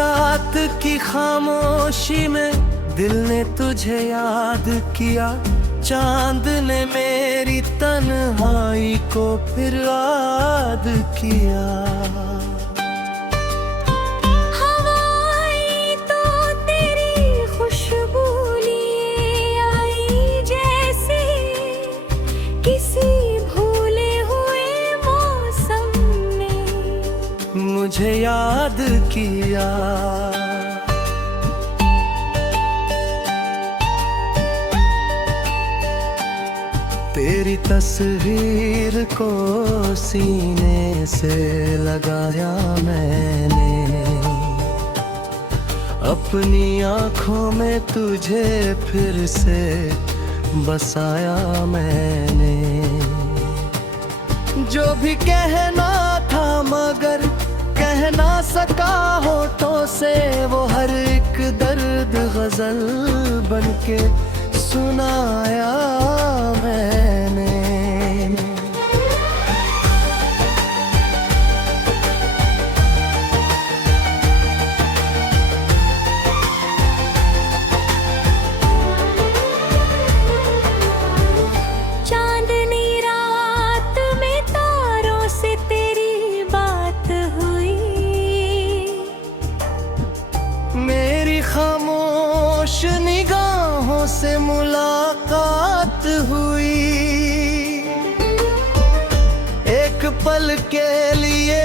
रात की खामोशी में दिल ने तुझे याद किया, चांद ने मेरी तन्हाई को फिर याद किया। हवाएं तो तेरी खुशबू लिए आई, जैसे किसी भूले हुए मौसम ने मुझे याद किया। तेरी तस्वीर को सीने से लगाया मैंने, अपनी आँखों में तुझे फिर से बसाया मैंने। जो भी कहना था मगर कह ना सका होठों से, वो हर एक दर्द गजल बनके सुनाया मैंने। चांदनी रात में तारों से तेरी बात हुई, मेरी खामोश निगाहों से मुलाकात हुई। एक पल के लिए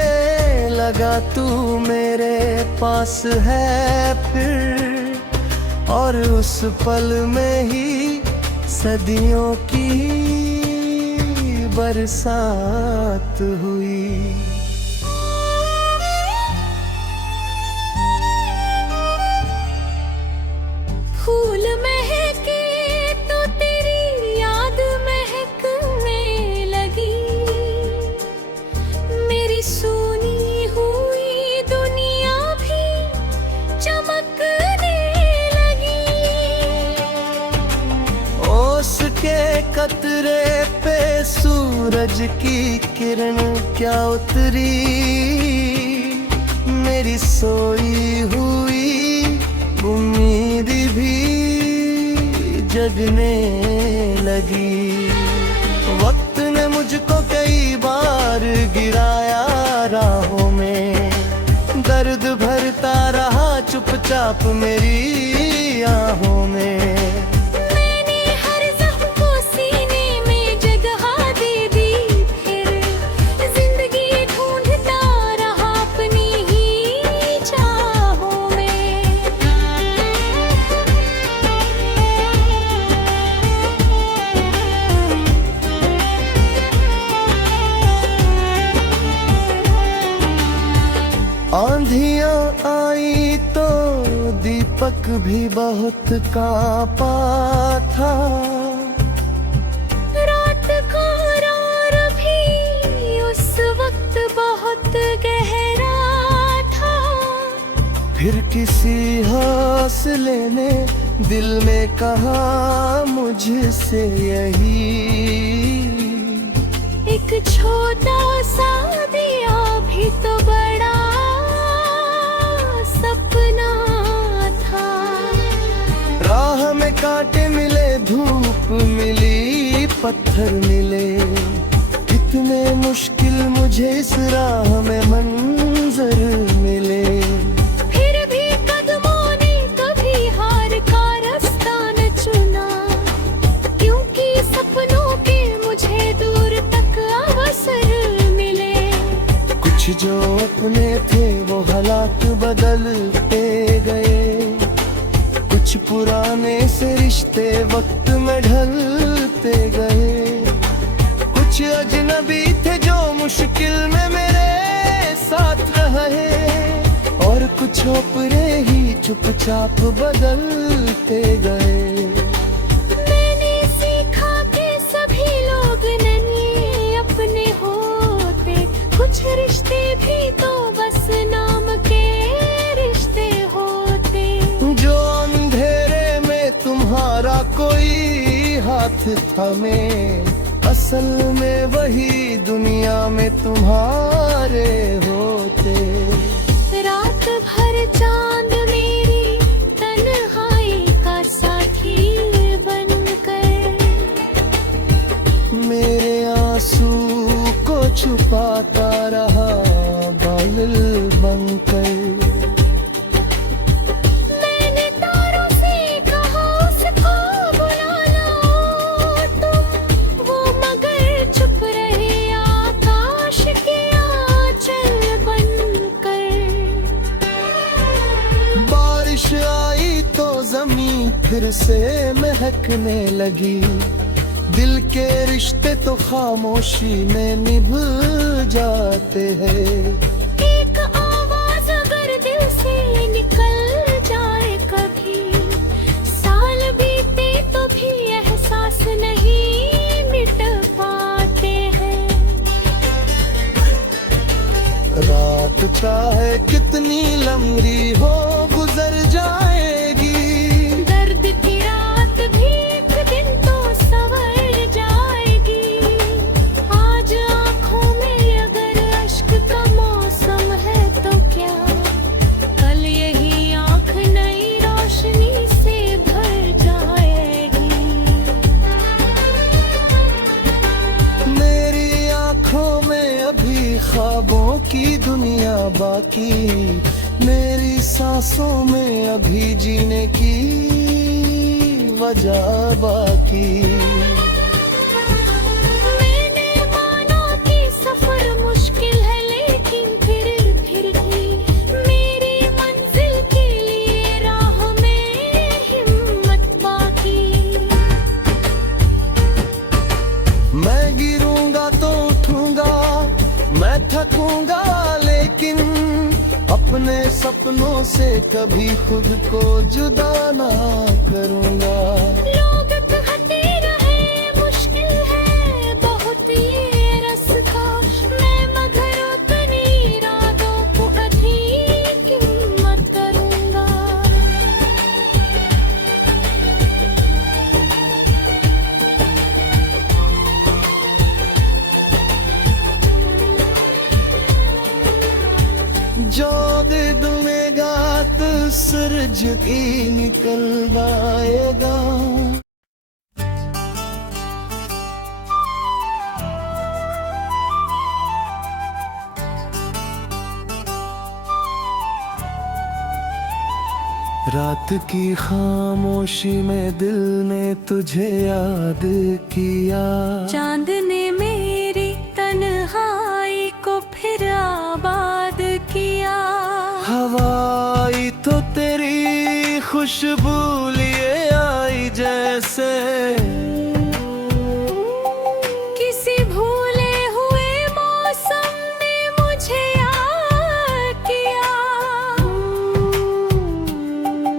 लगा तू मेरे पास है फिर, और उस पल में ही सदियों की बरसात हुई। फूल महके तो तेरी याद महकने लगी, मेरी सुनी हुई दुनिया भी चमकने लगी। ओस के कतरे पे सूरज की किरण क्या उतरी, मेरी सोई हुई उम्मीद भी जगने लगी। वक्त ने मुझको कई बार गिराया राहों में, दर्द भरता रहा चुपचाप मेरी आहों में। मैंने हर ज़ख्म को सीने में जगह दे दी, फिर जिंदगी ढूंढता रहा अपनी ही चाहों में। आंधियां आई तो दीपक भी बहुत कांपा था, रात का रार भी उस वक्त बहुत गहरा था। फिर किसी हौसले ने दिल में कहा मुझसे यही, एक छोटा सा दिया भी तो बड़ा सपना था। राह में कांटे मिले, धूप मिली, पत्थर मिले, कितने मुश्किल मुझे इस राह में मंजर मिले। फिर भी कदमों ने कभी हार का रास्ता न चुना, क्योंकि सपनों के मुझे दूर तक अवसर मिले। कुछ जो अपने थे वो हालात बदलते गए, कुछ पुराने से रिश्ते वक्त में ढलते गए, कुछ अजनबी थे जो मुश्किल में मेरे साथ रहे, और कुछ अपने ही चुपचाप बदलते गए। मैंने सीखा कि सभी लोग नहीं अपने होते, कुछ रिश्ते भी तो बस नाम के रिश्ते होते। जो अंधेरे में तुम्हारा कोई हाथ थामे, असल में वही दुनिया में तुम्हारे होते। रात भर चांद बारिश आई तो जमीन फिर से महकने लगी। दिल के रिश्ते तो खामोशी में निभ जाते हैं। एक आवाज अगर दिल से निकल जाए कभी, साल बीते तो भी एहसास नहीं मिट पाते हैं। रात चाहे कितनी लंबी हो गुजर जाएगी। दर्द की रात भी एक दिन तो संवर जाएगी। आज आँखों में अगर अश्क का मौसम है तो क्या, कल यही आँख नई रोशनी से भर जाएगी। मेरी आँखों में अभी ख्वाबों की दुनिया बाकी, मेरी सांसों में अभी जीने की वजह बाकी। मैंने माना कि सफर मुश्किल है, लेकिन फिर भी मेरी मंजिल के लिए राह में हिम्मत बाकी। मैं गिरूंगा तो उठूंगा, मैं थकूंगा लेकिन अपने सपनों से कभी खुद को जुदा ना करूंगा। लोग कहते रहे मुश्किल है बहुत ये रास्ता, मैं मगर अपने इरादों को अधिक हिम्मत करूंगा। जो दे दूंगा तो सूरज की निकल आएगा। रात की खामोशी में दिल ने तुझे याद किया। चांद ने मेरी तन्हाई को फिर आबाद किया। हवाई तो तेरी खुशबू लिए आई जैसे किसी भूले हुए मौसम ने मुझे याद किया।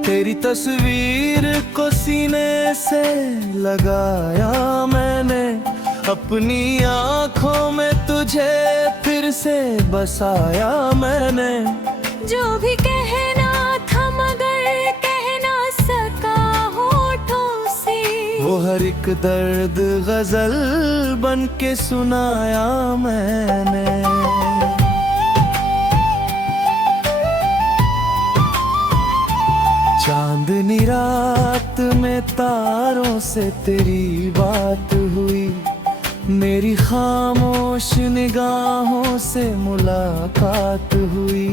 तेरी तस्वीर को सीने से लगाया मैंने, अपनी आँखों में तुझे फिर से बसाया मैंने। जो भी कहना था मगर कह ना सका होठों से, वो हर एक दर्द गजल बन के सुनाया मैंने। चांदनी रात में तारों से तेरी बात हुई, मेरी खामोश निगाहों से मुलाकात हुई।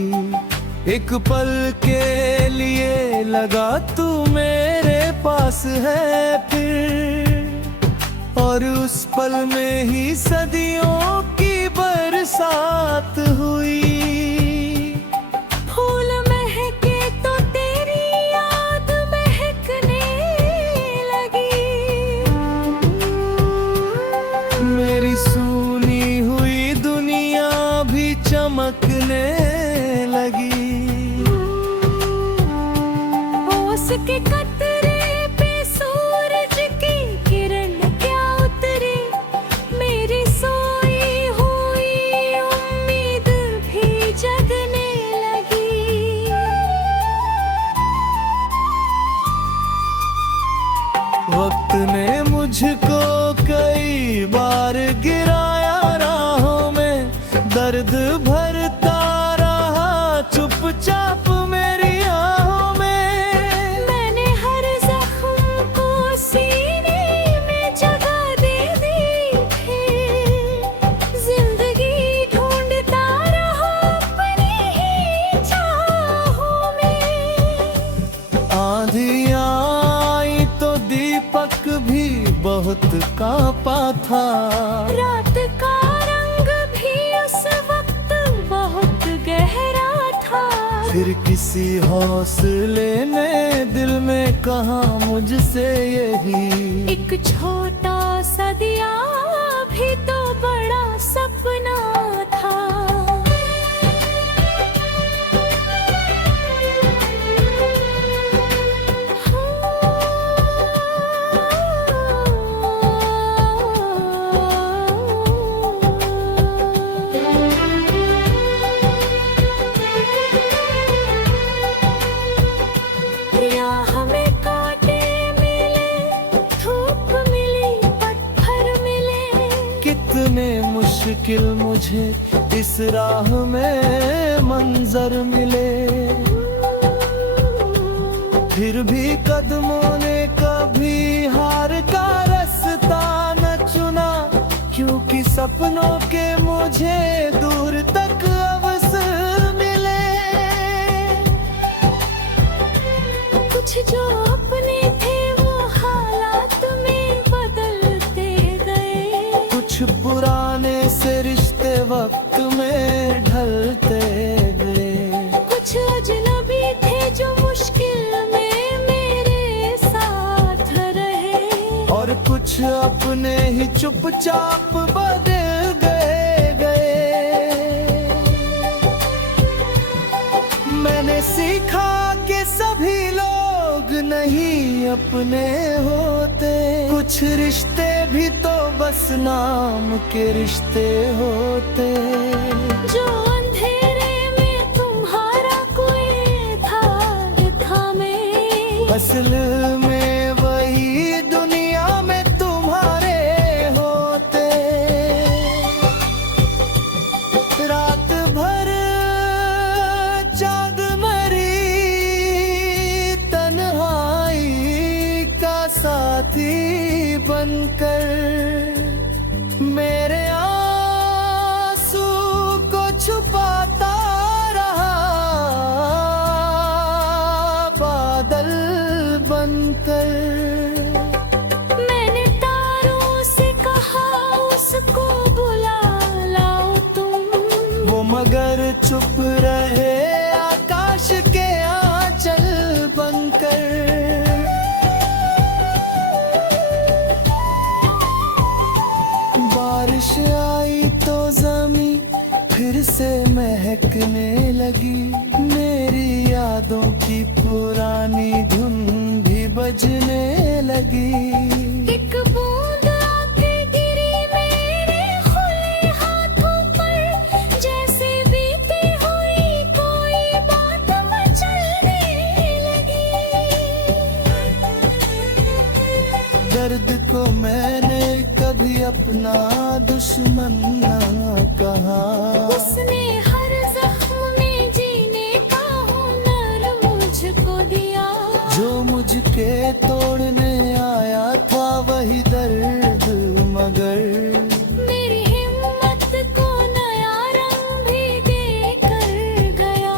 एक पल के लिए लगा तू मेरे पास है फिर, और उस पल में ही सदियों की बरसात हुई। फूल महके तो तेरी याद महकने लगी। मेरी सूनी हुई दुनिया भी चमकने लगी। उसके कतरे पे सूरज की किरण क्या उतरी, मेरी सोई हुई उम्मीद भी जगने लगी। वक्त ने मुझको कई बार गिराया राहों में, दर्द भरता रहा चुपचाप मेरी आहों में। मैंने हर जख्म को सीने में जगह दे दी थी, जिंदगी ढूंढता रहा अपनी ही चाहों में। आंधियां आई तो दीपक भी बहुत कांपा था। रात का रंग भी उस वक्त बहुत गहरा था। फिर किसी हौसले ने दिल में कहा मुझसे यही, एक छोटा सा दिया भी तो बड़ा सपना था। या हमें कांटे मिले, धूप मिली, पत्थर मिले, कितने मुश्किल मुझे इस राह में मंजर मिले। फिर भी कदमों ने कभी हार का रास्ता न चुना, क्योंकि सपनों के मुझे दूर तक अवसर मिले। कुछ जो अपने थे वो हालात में बदलते गए, कुछ पुराने से रिश्ते वक्त में ढलते गए, कुछ अजनबी थे जो मुश्किल में मेरे साथ रहे, और कुछ अपने ही चुपचाप बदल गए। मैंने सीखा कि सभी लोग नहीं अपने होते, कुछ रिश्ते भी तो बस नाम के रिश्ते होते। जो अंधेरे में तुम्हारा कोई था मैं, असल में वही दुनिया में तुम्हारे होते। रात भर चाँद मरी तन्हाई का साथी बनकर, मेरे आंसू को छुपाता रहा बादल बनकर। मैंने तारों से कहा उसको बुला लाओ तुम, वो मगर चुप रहे आकाश के आंचल बनकर। बारिश आई तो जमी फिर से महकने लगी, मेरी यादों की पुरानी धुन भी बजने लगी। एक बूंद आके गिरी मेरे खुले हाथों पर, जैसे बीती हुई कोई बात मचलने लगी। दर्द को मैंने कभी अपना दुश्मन न कहा, उसने हर जख्म में जीने का हुनर मुझको दिया। जो मुझके तोड़ने आया था वही दर्द मगर, मेरी हिम्मत को नया रंग भी देकर गया।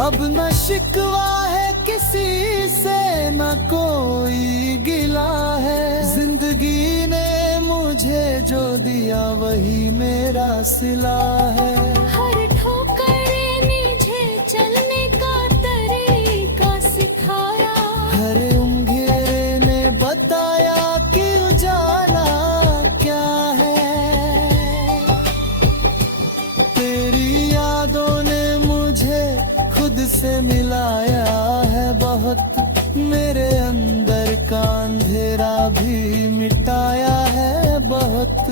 अब न शिकवा है किसी से न कोई गिला है, जिंदगी ने मुझे जो दिया वही मेरा सिला है। हर ठोकर ने मुझे चलने का तरीका सिखाया, हर अंधेरे ने बताया कि उजाला क्या है। तेरी यादों ने मुझे खुद से मिलाया है बहुत, मेरे अंदर का अंधेरा भी मिटाया है बहुत।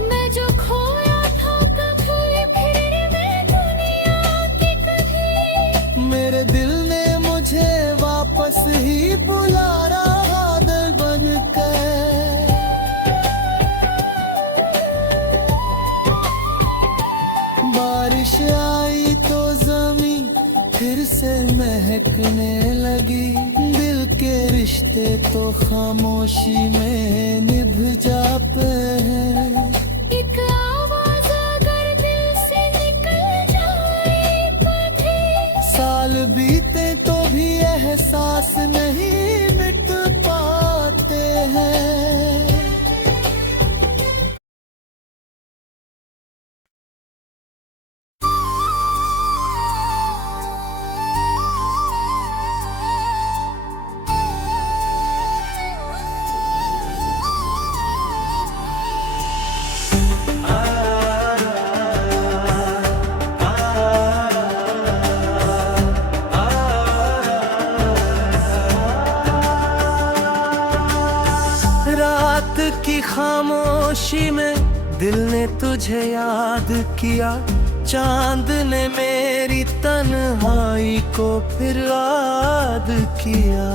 मैं जो खोया था कभी फिर मैं दुनिया की कभी, मेरे दिल ने मुझे वापस ही बुला रहा दिल बनकर। बारिश आई तो जमी फिर से महकने लगी, दिल के रिश्ते तो खामोशी में निभ जाते हैं। एक आवाज अगर दिल से निकल जाए कभी, साल बीते तो भी यह एहसास नहीं मिट पाते हैं। रात की खामोशी में दिल ने तुझे याद किया, चांद ने मेरी तन्हाई को फिर याद किया।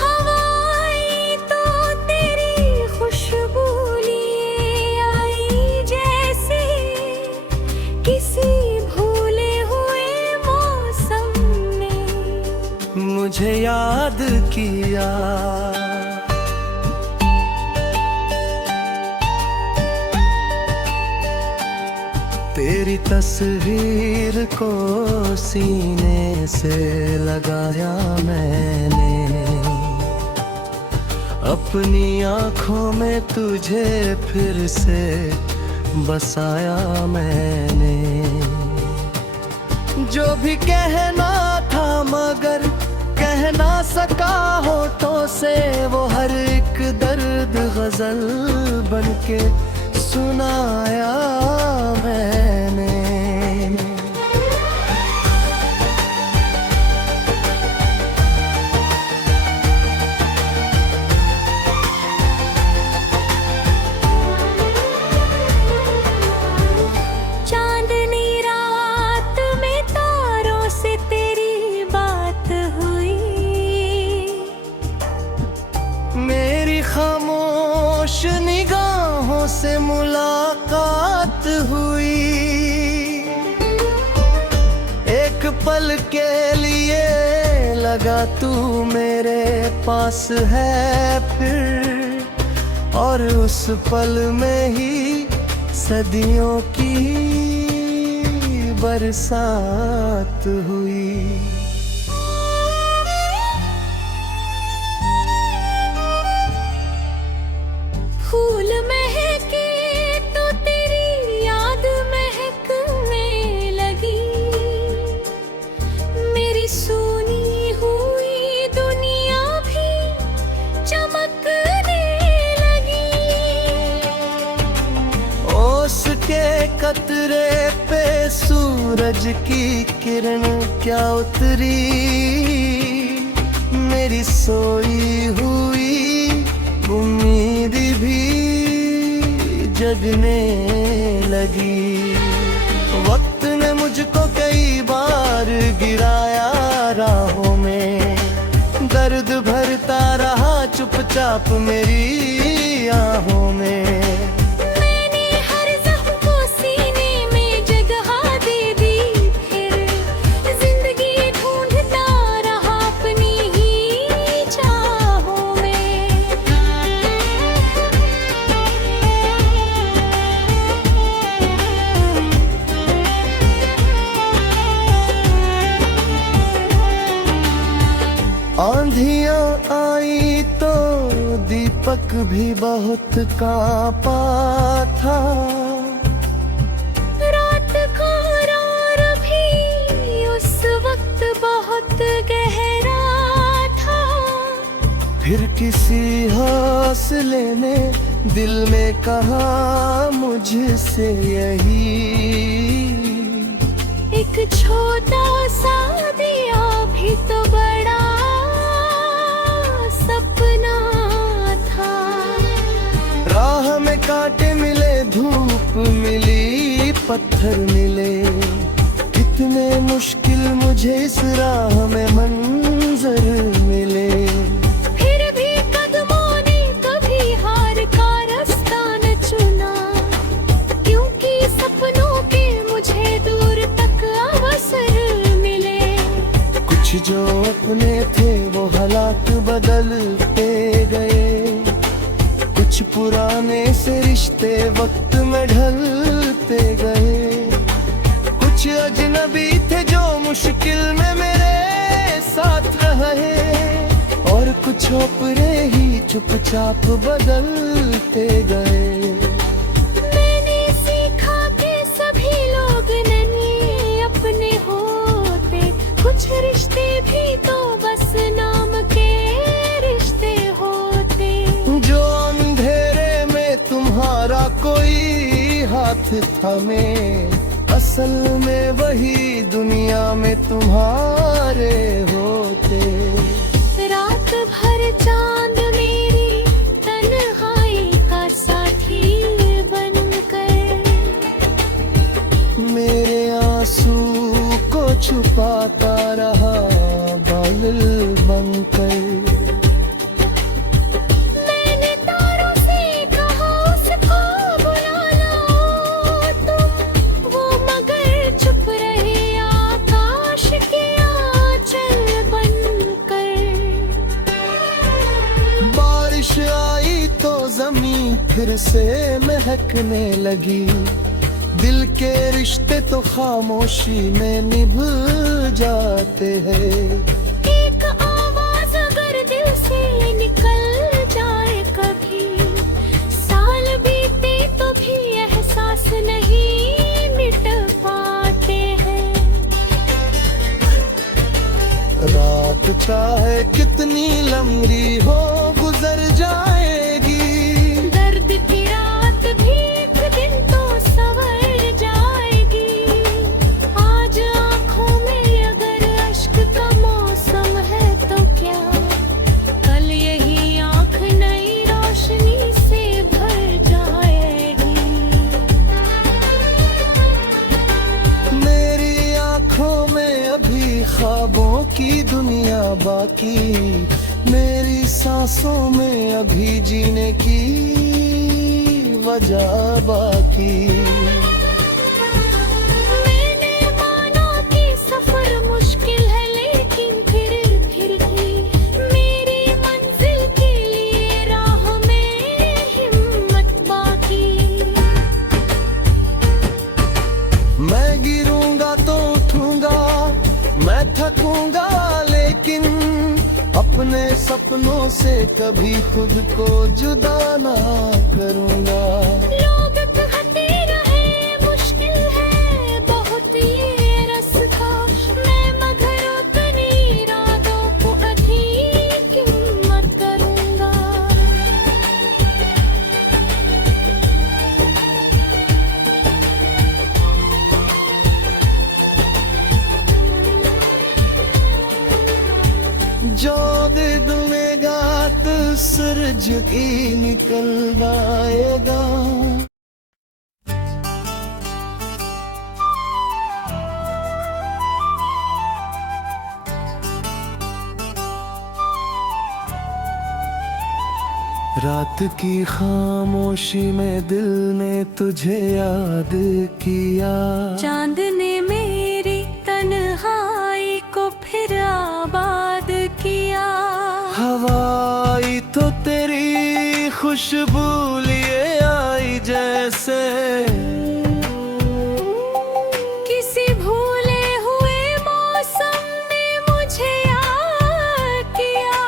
हवाएं तो तेरी खुशबू लिए आई, जैसे किसी भूले हुए मौसम में मुझे याद किया। तेरी तस्वीर को सीने से लगाया मैंने, अपनी आँखों में तुझे फिर से बसाया मैंने। जो भी कहना था मगर कह ना सका होठों से, वो हर एक दर्द गजल बनके सुनाया मैंने। चांदनी रात में तारों से तेरी बात हुई, मेरी खामोश निगाहों से मुलाकात हुई। एक पल के लिए लगा तू मेरे पास है फिर, और उस पल में ही सदियों की बरसात हुई। फूल महके तो तेरी याद महकने लगी, मेरी सुनी हुई दुनिया भी चमकने लगी। ओस के कतरे पे सूरज की किरण क्या उतरी, मेरी सोई हुई उम्मीद भी जगने लगी। वक्त ने मुझको कई बार गिराया राहों में, दर्द भरता रहा चुपचाप मेरी आहों में। मैंने हर जख्म को सीने में जगह दे दी, फिर जिंदगी ढूंढता रहा अपनी ही चाहों में। आंधियां आई तो दीपक भी बहुत कांपा था, रात का रार भी उस वक्त बहुत गहरा था। फिर किसी हौसले ने दिल में कहा मुझसे यही, एक छोटा सा दिया भी तो बड़ा सपना था। राह में कांटे मिले, धूप मिली, पत्थर मिले, कितने मुश्किल मुझे इस राह में मंजर मिले। फिर भी कदमों ने कभी हार का रास्ता न चुना, क्योंकि सपनों के मुझे दूर तक अवसर मिले। कुछ जो अपने थे वो हालात बदलते गए, कुछ पुराने से रिश्ते वक्त में ढलते गए, कुछ अजनबी थे जो मुश्किल में मेरे साथ रहे, और कुछ ओपरे ही चुपचाप बदलते गए। मैंने सीखा कि सभी लोग नहीं अपने होते, कुछ रिश्ते भी तो बस नाम के रिश्ते होते। जो अंधेरे में तुम्हारा कोई हाथ थामे, असल में वही दुनिया में तुम्हारे होते। रात भर चांद मेरी तन्हाई का साथी बनकर, मेरे आंसू को छुपाता रहा बादल बनकर। मैंने तारों से कहा उसको बुला लो तुम, वो मगर चुप रहे आकाश के आंचल बनकर। बारिश आई तो जमीन फिर से महकने लगी, दिल के रिश्ते तो खामोशी में निभ जाते हैं। एक आवाज अगर दिल से निकल जाए कभी, साल बीते तो भी एहसास नहीं मिट पाते हैं। रात चाहे कितनी लंबी हो गुजर जाएगी, दर्द की रात भी एक दिन तो संवर जाएगी। आज आँखों में अगर अश्क का मौसम है तो क्या, कल यही आँख नई रोशनी से भर जाएगी। मेरी आंखों में अभी ख्वाबों की दुनिया बाकी, मेरी सांसों में अभी जीने की वजह बाकी। मैंने माना कि सफर मुश्किल है, लेकिन फिर भी मेरी मंजिल के लिए राह में हिम्मत बाकी। मैं गिरूंगा तो उठूंगा, मैं थकूंगा लेकिन अपने सपनों से कभी खुद को जुदा ना करूंगा। लोग कहते रहे मुश्किल है बहुत ये रास्ता, मैं मगर उतनी इरादों को अधिक हिम्मत करूंगा। जो दिल में गात सूरज की निकल आएगा। रात की खामोशी में दिल ने तुझे याद किया, चांद ने मेरी तन्हाई को फिर आबाद किया। हवाई तो तेरी खुशबू लिए आई जैसे, किसी भूले हुए मौसम ने मुझे याद किया।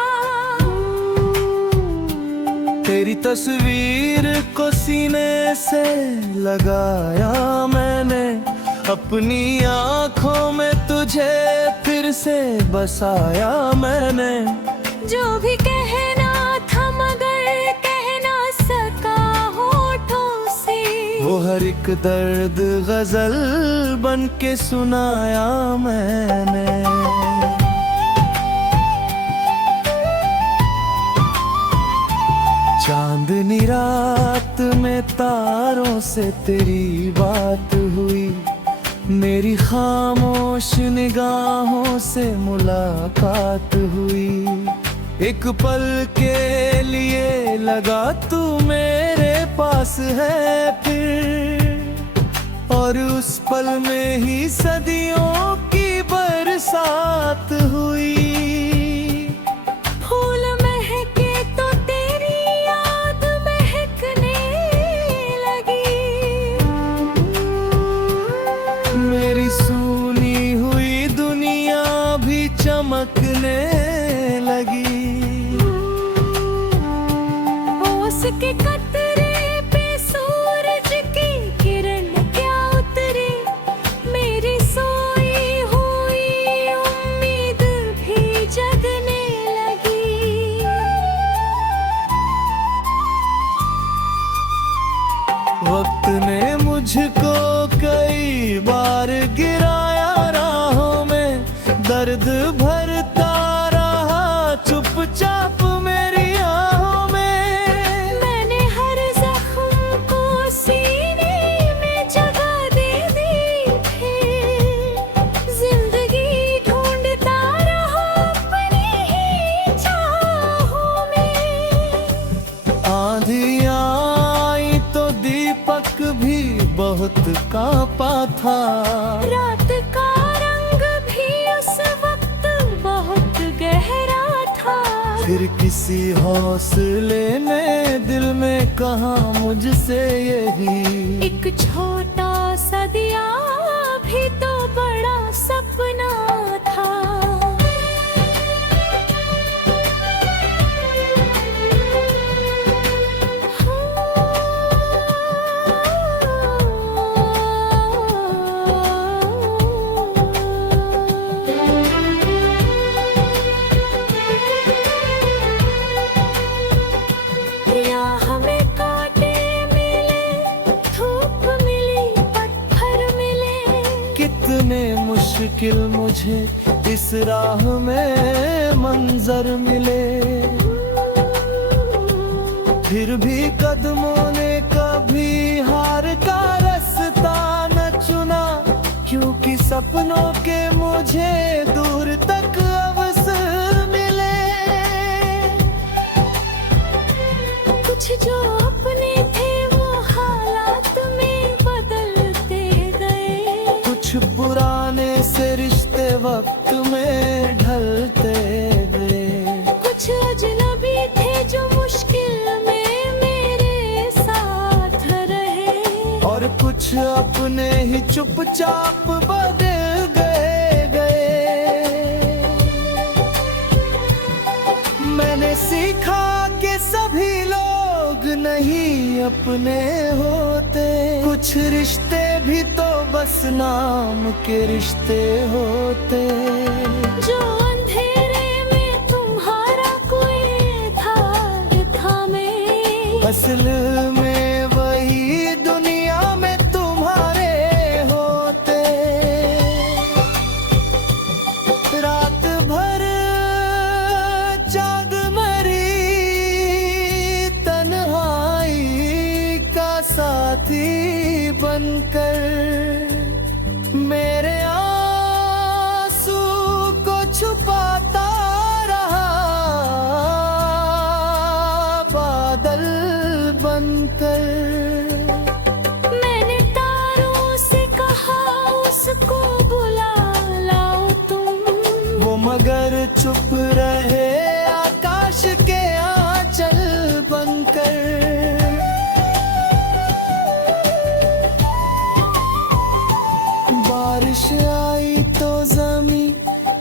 तेरी तस्वीर को सीने से लगाया मैंने, अपनी आंखों में तुझे फिर से बसाया मैंने। जो भी कहना था मगर कह ना सका होठों से, वो हर एक दर्द गजल बन के सुनाया मैंने। चांदनी रात में तारों से तेरी बात हुई, मेरी खामोश निगाहों से मुलाकात हुई। एक पल के लिए लगा तू मेरे पास है फिर, और उस पल में ही सदियों की बरसात हुई। फूल महके तो तेरी याद महकने लगी। मेरी सुनी हुई दुनिया के कतरे पे सूरज की किरण क्या उतरी, मेरी सोई हुई उम्मीद भी जगने लगी। वक्त ने मुझको कई बार गिराया राहों में, दर्द भरता रहा चुपचाप मेरी आहों में। मैंने हर जख्म को सीने में जगह दे दी थी, जिंदगी ढूंढता रहा अपनी ही चाहों में। आंधियां आई तो दीपक भी बहुत कांपा था, रात का रंग भी उस वक्त बहुत गहरा था। फिर किसी हौसले ने दिल में कहा मुझसे यही, एक छोटा सा दिया भी तो बड़ा सपना था। या हमें कांटे मिले, धूप मिली, पत्थर मिले, कितने मुश्किल मुझे इस राह में मंजर मिले। फिर भी कदमों ने कभी हार का रास्ता न चुना, क्योंकि सपनों के मुझे दूर तक अवसर मिले। कुछ जो अपने थे वो हालात में बदलते गए, कुछ पुराने से रिश्ते वक्त में ढलते गए, कुछ अजनबी थे जो मुश्किल में मेरे साथ रहे, और कुछ अपने ही चुपचाप बदल गए। मैंने सीखा कि सभी लोग नहीं अपने होते, कुछ रिश्ते भी तो बस नाम के रिश्ते होते। जो अंधेरे में तुम्हारा कोई था मैं, असल में वही दुनिया में तुम्हारे होते। रात भर चाँद मरी तन्हाई का साथी बनकर, मेरे आंसू को छुपाता रहा बादल बनकर। मैंने तारों से कहा उसको बुला लाओ तुम, वो मगर चुप रहे आकाश के आंचल बनकर। बारिश आई तो जमी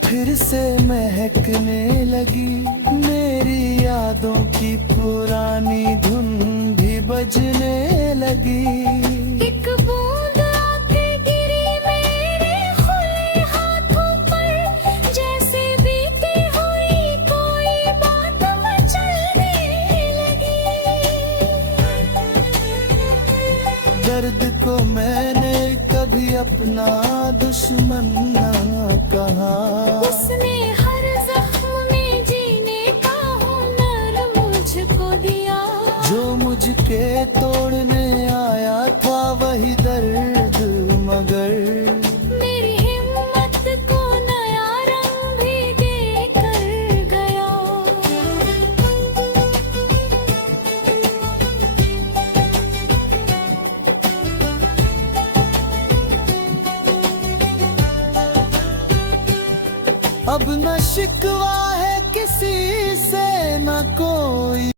फिर से महकने लगी, मेरी यादों की पुरानी धुन भी बजने लगी। एक बूंद आके गिरी मेरे खुले हाथों पर, जैसे बीती हुई कोई बात मचलने लगी। दर्द को मैंने कभी अपना दुश्मन न कहा, उसने हर जख्म में जीने का हुनर मुझको दिया। जो मुझके तोड़ने आया था वही दर्द मगर, मेरी हिम्मत को नया रंग भी दे कर गया। अब न शिकवा है किसी से न कोई।